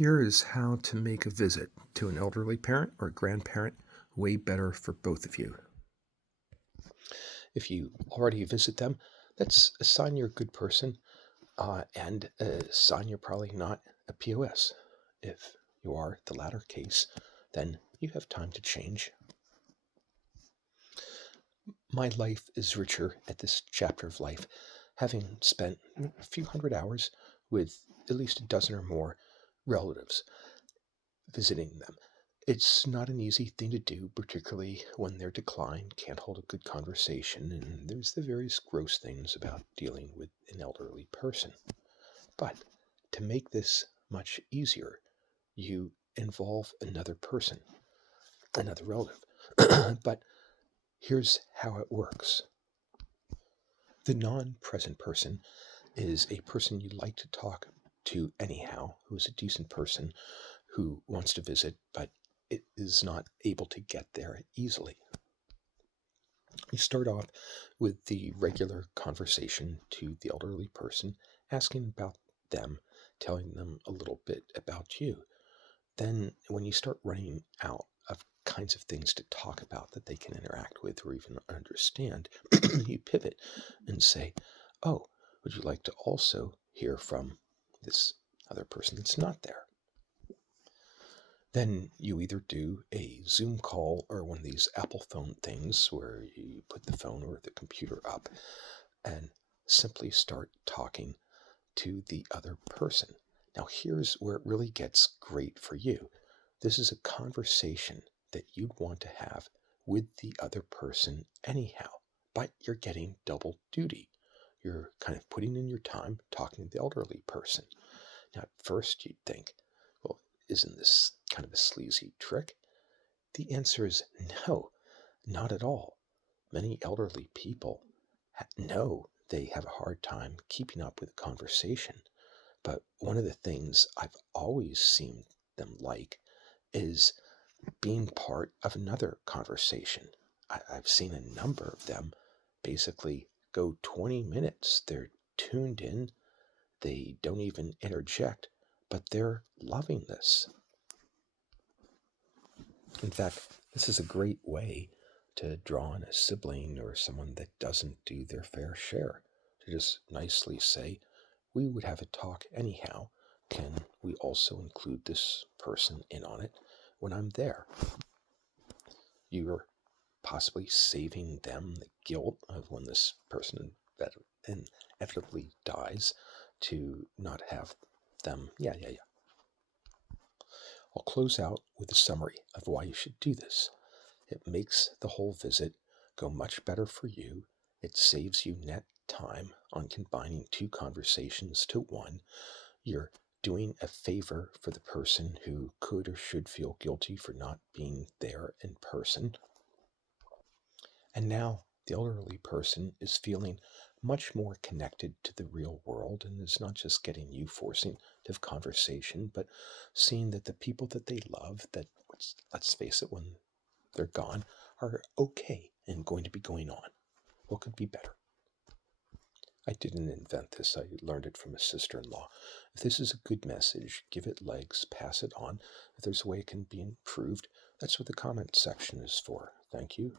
Here is how to make a visit to an elderly parent or grandparent way better for both of you. If you already visit them, that's a sign you're a good person, and a sign you're probably not a POS. If you are the latter case, then you have time to change. My life is richer at this chapter of life, having spent a few hundred hours with at least a dozen or more relatives visiting them. It's not an easy thing to do, particularly when their decline can't hold a good conversation, and there's the various gross things about dealing with an elderly person. But to make this much easier, you involve another person, another relative. But here's how it works. The non present person is a person you like to talk to anyhow, who's a decent person who wants to visit, but it is not able to get there easily. You start off with the regular conversation to the elderly person, asking about them, telling them a little bit about you. Then, when you start running out of kinds of things to talk about that they can interact with or even understand, you pivot and say, "Oh, would you like to also hear from this other person that's not there?" Then you either do a Zoom call or one of these Apple phone things where you put the phone or the computer up and simply start talking to the other person. Now, here's where it really gets great for you. This is a conversation that you'd want to have with the other person anyhow, but you're getting double duty. You're kind of putting in your time talking to the elderly person. Now, at first, you'd think, well, isn't this kind of a sleazy trick? The answer is no, not at all. Many elderly people know they have a hard time keeping up with a conversation, but one of the things I've always seen them like is being part of another conversation. I've seen a number of them basically go 20 minutes. They're tuned in, they don't even interject, but they're loving this. In fact, this is a great way to draw in a sibling or someone that doesn't do their fair share. To just nicely say, we would have a talk anyhow. Can we also include this person in on it when I'm there? You're possibly saving them the guilt of when this person that inevitably dies to not have them. Yeah. I'll close out with a summary of why you should do this. It makes the whole visit go much better for you. It saves you net time on combining two conversations to one. You're doing a favor for the person who could or should feel guilty for not being there in person. And now the elderly person is feeling much more connected to the real world and is not just getting you forcing to have conversation, but seeing that the people that they love, that, let's face it, when they're gone, are okay and going to be going on. What could be better? I didn't invent this. I learned it from a sister-in-law. If this is a good message, give it legs, pass it on. If there's a way it can be improved, that's what the comment section is for. Thank you.